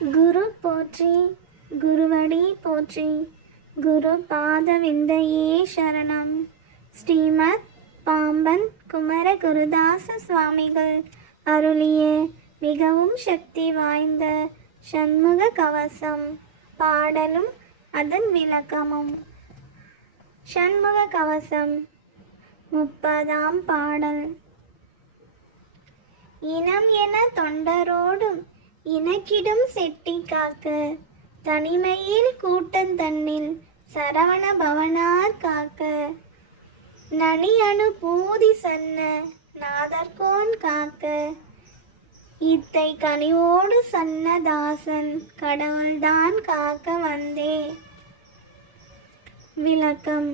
குரு போற்றி, குருவடி போற்றி, குரு பாத விந்தையே சரணம். ஸ்ரீமத் பாம்பன் குமர குருதாச சுவாமிகள் அருளிய மிகவும் சக்தி வாய்ந்த சண்முக கவசம் பாடலும் அதன் விளக்கமும். சண்முக கவசம் 30ஆம் பாடல். இனம் என தொண்டரோடும் இனக்கிடும் செட்டி காக்க, தனிமையில் கூட்டந்தன்னில் சரவண பவனார் காக்க, நனி அனுபூதி சன்ன நாதர்கோன் காக்க, இத்தை கனிவோடு சன்னதாசன் கடவுள்தான் காக்க வந்தே. விளக்கம்.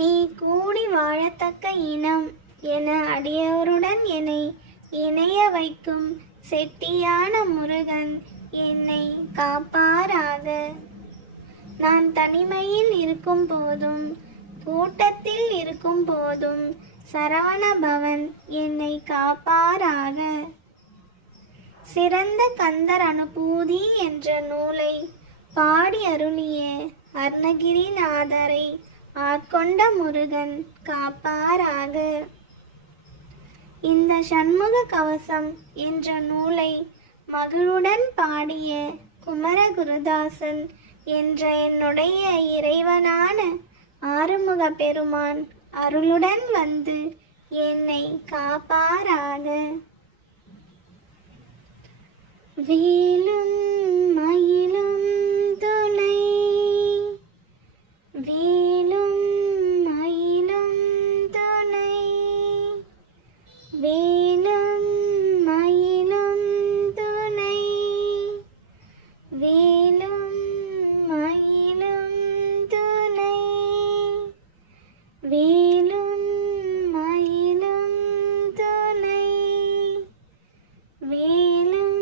நீ கூடி வாழத்தக்க இனம் என அடியவருடன் என்னை இணைய வைக்கும் செட்டியான முருகன் என்னை காப்பாராக. நான் தனிமையில் இருக்கும் போதும் கூட்டத்தில் இருக்கும் போதும் சரவண பவன் என்னை காப்பாராக. சிறந்த கந்தர் அனுபூதி என்ற நூலை பாடி அருளிய அருணகிரிநாதரை ஆட்கொண்ட முருகன் காப்பாராக. இந்த சண்முக கவசம் என்ற நூலை மகிழுடன் பாடிய குமர குருதாசன் என்ற என்னுடைய இறைவனான ஆறுமுக பெருமான் அருளுடன் வந்து என்னை காப்பாராக. வேலும் மயிலும் துணை, வேலும் மயிலும் துணை, வேலும் மயிலும் துணை, வேலும் மயிலும் துணை, வேலும் மயிலும் துணை, வேலும்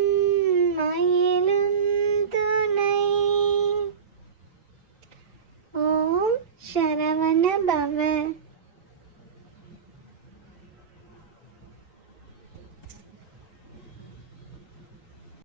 மயிலும் துணை. ஓம் சரவண பவ.